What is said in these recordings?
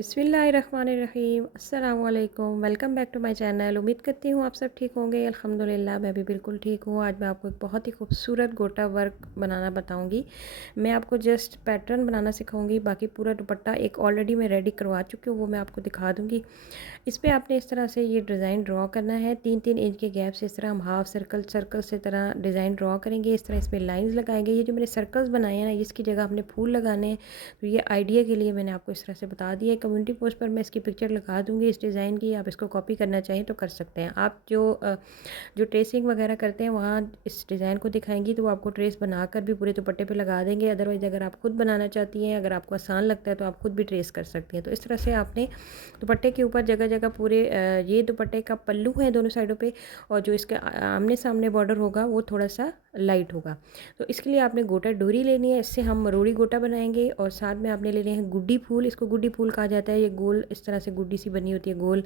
बिस्मिल्लाहिर्रहमानिर्रहीम अस्सलाम वालेकुम। Welcome back to my channel. उम्मीद करती हूँ आप सब ठीक होंगे। अल्हम्दुलिल्लाह मैं भी बिल्कुल ठीक हूँ। आज मैं आपको एक बहुत ही खूबसूरत गोटा वर्क बनाना बताऊँगी। मैं आपको जस्ट पैटर्न बनाना सिखाऊंगी, बाकी पूरा दुपट्टा एक ऑलरेडी मैं रेडी करवा चुकी हूँ, वो मैं आपको दिखा दूँगी। इस पे आपने इस तरह से ये डिज़ाइन ड्रॉ करना है। 3-3 इंच के गैप से इस तरह हम हाफ सर्कल सर्कल से तरह डिज़ाइन ड्रॉ करेंगे। इस तरह इसमें लाइंस लगाएंगे। ये जो मैंने सर्कल्स बनाए हैं ना, इसकी जगह आपने फूल लगाने हैं। तो ये आइडिया के लिए मैंने आपको इस तरह से बता दिया है। कम्युनिटी पोस्ट पर मैं इसकी पिक्चर लगा दूँगी इस डिज़ाइन की। आप इसको कॉपी करना चाहें तो कर सकते हैं। आप जो ट्रेसिंग वगैरह करते हैं वहाँ इस डिज़ाइन को दिखाएंगी तो वो आपको ट्रेस बनाकर भी पूरे दुपट्टे पे लगा देंगे। अदरवाइज़ अगर आप खुद बनाना चाहती हैं, अगर आपको आसान लगता है तो आप खुद भी ट्रेस कर सकती हैं। तो इस तरह से आपने दुपट्टे के ऊपर जगह जगह पूरे ये दुपट्टे का पल्लू है दोनों साइडों पे, और जो इसके आमने सामने बॉर्डर होगा वो थोड़ा सा लाइट होगा। तो इसके लिए आपने गोटा डोरी लेनी है। इससे हम मरोड़ी गोटा बनाएंगे। और साथ में आपने लेने हैं गुड्डी फूल। इसको गुड्डी फूल कहा जाता है। ये गोल इस तरह से गुड्डी सी बनी होती है, गोल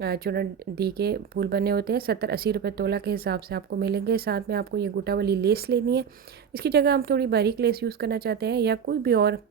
चूरन दी के फूल बने होते हैं। 70-80 रुपये तोला के हिसाब से आपको मिलेंगे। साथ में आपको ये गोटा वाली लेस लेनी है। इसकी जगह हम थोड़ी बारीक लेस यूज़ करना चाहते हैं या कोई भी और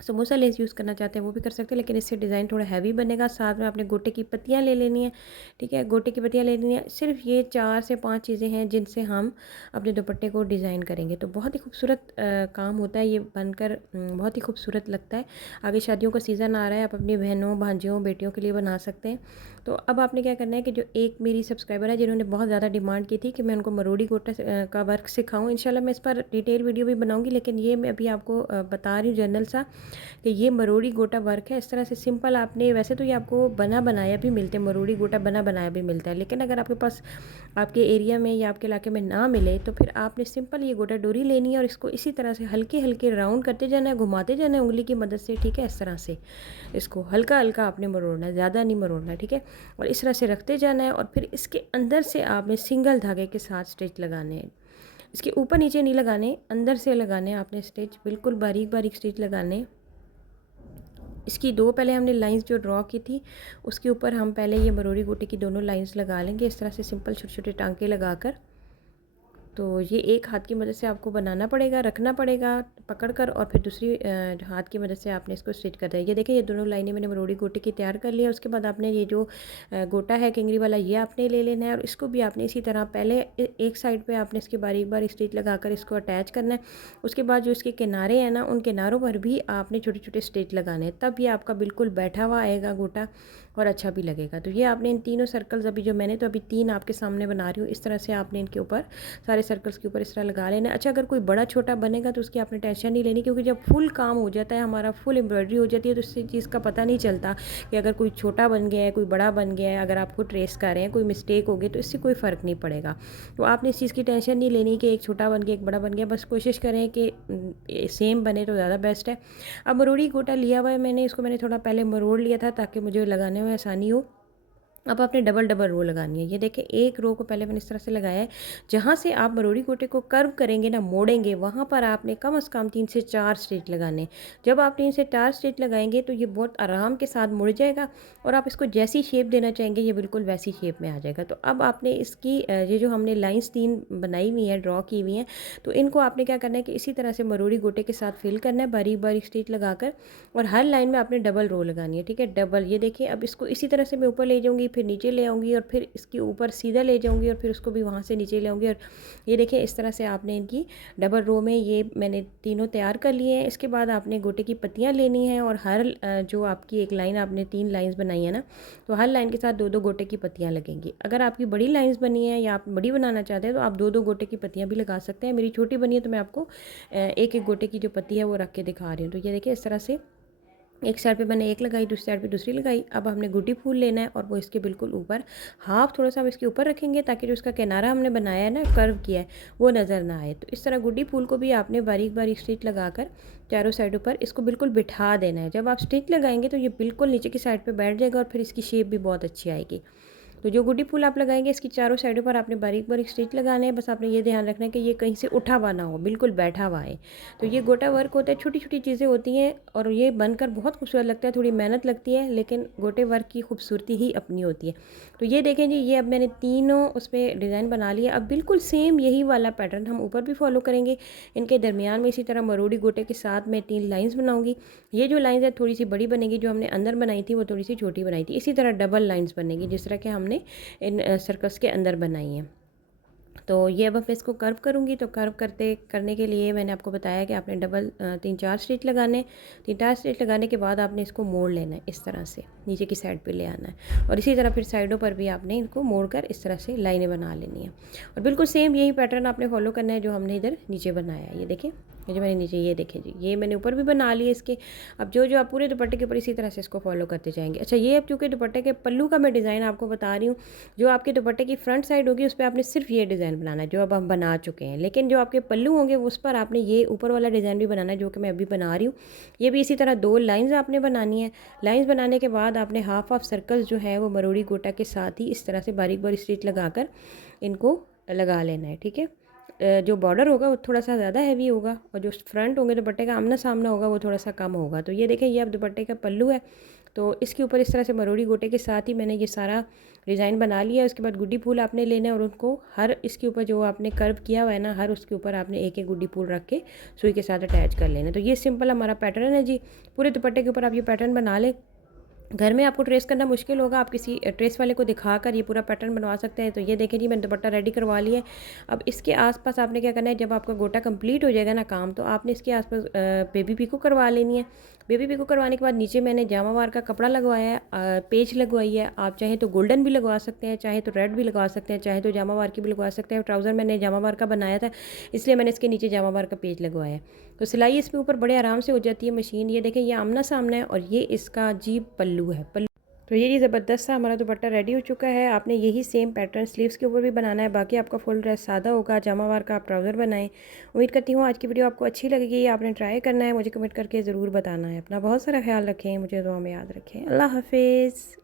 समोसा लेस यूज़ करना चाहते हैं वो भी कर सकते हैं, लेकिन इससे डिज़ाइन थोड़ा हैवी बनेगा। साथ में आपने गोटे की पत्तियाँ ले लेनी है। ठीक है, गोटे की पत्तियाँ ले लेनी है। सिर्फ ये 4 से 5 चीज़ें हैं जिनसे हम अपने दुपट्टे को डिज़ाइन करेंगे। तो बहुत ही खूबसूरत काम होता है ये बनकर, बहुत ही खूबसूरत लगता है। आगे शादियों का सीज़न आ रहा है, आप अपनी बहनों भांजियों बेटियों के लिए बना सकते हैं। तो अब आपने क्या करना है कि जो एक मेरी सब्सक्राइबर है जिन्होंने बहुत ज़्यादा डिमांड की थी कि मैं उनको मरोड़ी गोटा का वर्क सिखाऊं, इंशाल्लाह मैं इस पर डिटेल वीडियो भी बनाऊंगी, लेकिन ये मैं अभी आपको बता रही हूँ जनरल सा कि ये मरोड़ी गोटा वर्क है। इस तरह से सिंपल आपने, वैसे तो ये आपको बना बनाया भी मिलते हैं, मरोड़ी गोटा बना बनाया भी मिलता है, लेकिन अगर आपके पास आपके एरिया में या आपके इलाके में ना मिले तो फिर आपने सिंपल ये गोटा डोरी लेनी है और इसको इसी तरह से हल्के हल्के राउंड करते जाना है, घुमाते जाना है उंगली की मदद से। ठीक है, इस तरह से इसको हल्का हल्का आपने मरोड़ना है, ज़्यादा नहीं मरोड़ना है। ठीक है, और इस तरह से रखते जाना है और फिर इसके अंदर से आपने सिंगल धागे के साथ स्टिच लगाने हैं। इसके ऊपर नीचे नहीं लगाने, अंदर से लगाने हैं आपने स्टिच, बिल्कुल बारीक बारीक स्टिच लगाने हैं। इसकी दो पहले हमने लाइंस जो ड्रॉ की थी उसके ऊपर हम पहले ये मरोड़ी गोटे की दोनों लाइंस लगा लेंगे इस तरह से सिंपल छोटे छोटे टांके लगाकर। तो ये एक हाथ की मदद से आपको बनाना पड़ेगा, रखना पड़ेगा पकड़कर, और फिर दूसरी हाथ की मदद से आपने इसको स्टिच कर दिया। ये देखिए ये दोनों लाइनें मैंने मरोड़ी गोटे की तैयार कर लिया। उसके बाद आपने ये जो गोटा है किंगरी वाला ये आपने ले लेना है और इसको भी आपने इसी तरह पहले एक साइड पे आपने इसके बारीक बारीक स्टिच लगाकर इसको अटैच करना है। उसके बाद जो इसके किनारे हैं ना, उन किनारों पर भी आपने छोटे छोटे स्टिच लगाने हैं, तब ये आपका बिल्कुल बैठा हुआ आएगा गोटा और अच्छा भी लगेगा। तो ये आपने इन तीनों सर्कल्स, अभी जो मैंने तो अभी 3 आपके सामने बना रही हूँ, इस तरह से आपने इनके ऊपर सारे सर्कल्स के ऊपर इस तरह लगा लेना। अच्छा, अगर कोई बड़ा छोटा बनेगा तो उसकी आपने टेंशन नहीं लेनी, क्योंकि जब फुल काम हो जाता है हमारा, फुल एम्ब्रॉयडरी हो जाती है, तो इस चीज़ का पता नहीं चलता कि अगर कोई छोटा बन गया है कोई बड़ा बन गया है। अगर आप खुद ट्रेस कर रहे हैं, कोई मिस्टेक हो गई तो इससे कोई फ़र्क नहीं पड़ेगा। तो आपने इस चीज़ की टेंशन नहीं लेनी कि एक छोटा बन गया एक बड़ा बन गया, बस कोशिश करें कि सेम बने तो ज़्यादा बेस्ट है। अब मरोड़ी गोटा लिया हुआ है मैंने, इसको मैंने थोड़ा पहले मरोड़ लिया था ताकि मुझे लगाने में आसानी हो। अब आपने डबल डबल रो लगानी है। ये देखें एक रो को पहले मैंने इस तरह से लगाया है। जहाँ से आप मरोड़ी गोटे को कर्व करेंगे ना, मोड़ेंगे, वहाँ पर आपने कम से कम 3 से 4 स्टिच लगाने। जब आप 3 से 4 स्टिच लगाएंगे तो ये बहुत आराम के साथ मुड़ जाएगा और आप इसको जैसी शेप देना चाहेंगे ये बिल्कुल वैसी शेप में आ जाएगा। तो अब आपने इसकी ये जो हमने लाइंस 3 बनाई हुई हैं, ड्रॉ की हुई हैं, तो इनको आपने क्या करना है कि इसी तरह से मरोड़ी गोटे के साथ फिल करना है बारीक बारीक स्टिच लगाकर, और हर लाइन में आपने डबल रो लगानी है। ठीक है, डबल। ये देखिए अब इसको इसी तरह से मैं ऊपर ले जाऊँगी, फिर नीचे ले आऊँगी, और फिर इसके ऊपर सीधा ले जाऊँगी, और फिर उसको भी वहाँ से नीचे ले आऊँगी। और ये देखिए इस तरह से आपने इनकी डबल रो में ये मैंने तीनों तैयार कर लिए हैं। इसके बाद आपने गोटे की पत्तियाँ लेनी हैं और हर जो आपकी एक लाइन, आपने 3 लाइंस बनाई है ना, तो हर लाइन के साथ 2-2 गोटे की पत्तियाँ लगेंगी। अगर आपकी बड़ी लाइंस बनी है या आप बड़ी बनाना चाहते हैं तो आप 2-2 गोटे की पत्तियाँ भी लगा सकते हैं। मेरी छोटी बनी है तो मैं आपको एक एक गोटे की जो पत्ती है वो रख के दिखा रही हूँ। तो ये देखिए इस तरह से एक साइड पे मैंने एक लगाई, दूसरी साइड पे दूसरी लगाई। अब हमने गुड्डी फूल लेना है और वो इसके बिल्कुल ऊपर हाफ थोड़ा सा हम इसके ऊपर रखेंगे ताकि जो इसका किनारा हमने बनाया है ना, कर्व किया है, वो नज़र ना आए। तो इस तरह गुड्डी फूल को भी आपने बारीक बारीक स्टिच लगाकर चारों साइडों पर इसको बिल्कुल बिठा देना है। जब आप स्टिच लगाएंगे तो ये बिल्कुल नीचे की साइड पर बैठ जाएगा और फिर इसकी शेप भी बहुत अच्छी आएगी। तो जो गुड्डी फूल आप लगाएंगे इसकी चारों साइडों पर आपने बारीक बारीक स्टिच लगाने हैं। बस आपने ये ध्यान रखना है कि ये कहीं से उठा हुआ ना हो, बिल्कुल बैठा हुआ है। तो ये गोटा वर्क होता है, छोटी छोटी चीज़ें होती हैं और ये बनकर बहुत खूबसूरत लगता है। थोड़ी मेहनत लगती है लेकिन गोटे वर्क की खूबसूरती ही अपनी होती है। तो ये देखें जी, ये अब मैंने तीनों उस पर डिज़ाइन बना लिया। अब बिल्कुल सेम यही वाला पैटर्न हम ऊपर भी फॉलो करेंगे। इनके दरमियान में इसी तरह मरोड़ी गोटे के साथ मैं 3 लाइंस बनाऊंगी। ये जो लाइंस है थोड़ी सी बड़ी बनेगी, जो हमने अंदर बनाई थी वो थोड़ी सी छोटी बनाई थी। इसी तरह डबल लाइंस बनेगी जिस तरह के हमने इन सर्कस के अंदर बनाई हैं। तो ये अब मैं इसको कर्व करूँगी। तो कर्व करने के लिए मैंने आपको बताया कि आपने डबल 3-4 स्टिच लगाने। 3-4 स्टिच लगाने के बाद आपने इसको मोड़ लेना है, इस तरह से नीचे की साइड पे ले आना है और इसी तरह फिर साइडों पर भी आपने इनको मोड़ कर इस तरह से लाइनें बना लेनी है। और बिल्कुल सेम यही पैटर्न आपने फॉलो करना है जो हमने इधर नीचे बनाया है। ये देखें, ये जो मैंने नीचे, ये देखें जी, ये मैंने ऊपर भी बना लिए इसके। अब जो आप पूरे दुपट्टे के ऊपर इसी तरह से इसको फॉलो करते जाएंगे। अच्छा, ये अब चूँकि दुपट्टे के पल्लू का मैं डिज़ाइन आपको बता रही हूँ, जो आपके दुपट्टे की फ्रंट साइड होगी उस पर आपने सिर्फ ये डिज़ाइन बनाना है जो अब हम बना चुके हैं। लेकिन जो आपके पल्लू होंगे उस पर आपने ये ऊपर वाला डिज़ाइन भी बनाना है जो कि मैं अभी बना रही हूँ। ये भी इसी तरह 2 लाइंस आपने बनानी है। लाइंस बनाने के बाद आपने हाफ सर्कल्स जो है वो मरोड़ी गोटा के साथ ही इस तरह से बारीक बारीक स्टिच लगाकर इनको लगा लेना है। ठीक है, जो बॉर्डर होगा वो थोड़ा सा ज़्यादा हैवी होगा और जो फ्रंट होंगे दुपट्टे का आमना सामना होगा वो थोड़ा सा कम होगा। तो ये देखें, ये अब दुपट्टे का पल्लू है। तो इसके ऊपर इस तरह से मरोड़ी गोटे के साथ ही मैंने ये सारा डिज़ाइन बना लिया। उसके बाद गुड्डी फूल आपने लेना है और उनको हर इसके ऊपर जो आपने कर्व किया हुआ है ना, हर उसके ऊपर आपने एक एक गुड्डी फूल रख के सुई के साथ अटैच कर लेना। तो ये सिंपल हमारा पैटर्न है जी। पूरे दुपट्टे के ऊपर आप ये पैटर्न बना लें। घर में आपको ट्रेस करना मुश्किल होगा, आप किसी ट्रेस वाले को दिखाकर ये पूरा पैटर्न बनवा सकते हैं। तो ये देखें जी, मैंने दुपट्टा रेडी करवा लिया है। अब इसके आसपास आपने क्या करना है, जब आपका गोटा कंप्लीट हो जाएगा ना काम, तो आपने इसके आसपास बेबी पिको करवा लेनी है। बेबी पिको करवाने के बाद नीचे मैंने जामावार का कपड़ा लगवाया है, पेच लगवाई है। आप चाहें तो गोल्डन भी लगवा सकते हैं, चाहे तो रेड भी लगवा सकते हैं, चाहे तो जामावार की भी लगवा सकते हैं। ट्राउज़र मैंने जामावार का बनाया था इसलिए मैंने इसके नीचे जामावार का पेच लगवाया है। तो सिलाई इसके ऊपर बड़े आराम से हो जाती है मशीन। ये देखें, ये आमना सामना है और ये इसका जी पल्लू है। तो ये ज़बरदस्त सा हमारा दुपट्टा रेडी हो चुका है। आपने यही सेम पैटर्न स्लीव्स के ऊपर भी बनाना है। बाकी आपका फुल ड्रेस सादा होगा, जामावार का आप ट्राउज़र बनाएं। उम्मीद करती हूँ आज की वीडियो आपको अच्छी लगेगी। आपने ट्राई करना है, मुझे कमेंट करके ज़रूर बताना है। अपना बहुत सारा ख्याल रखें, मुझे दुआ में याद रखें। अल्लाह हाफिज़।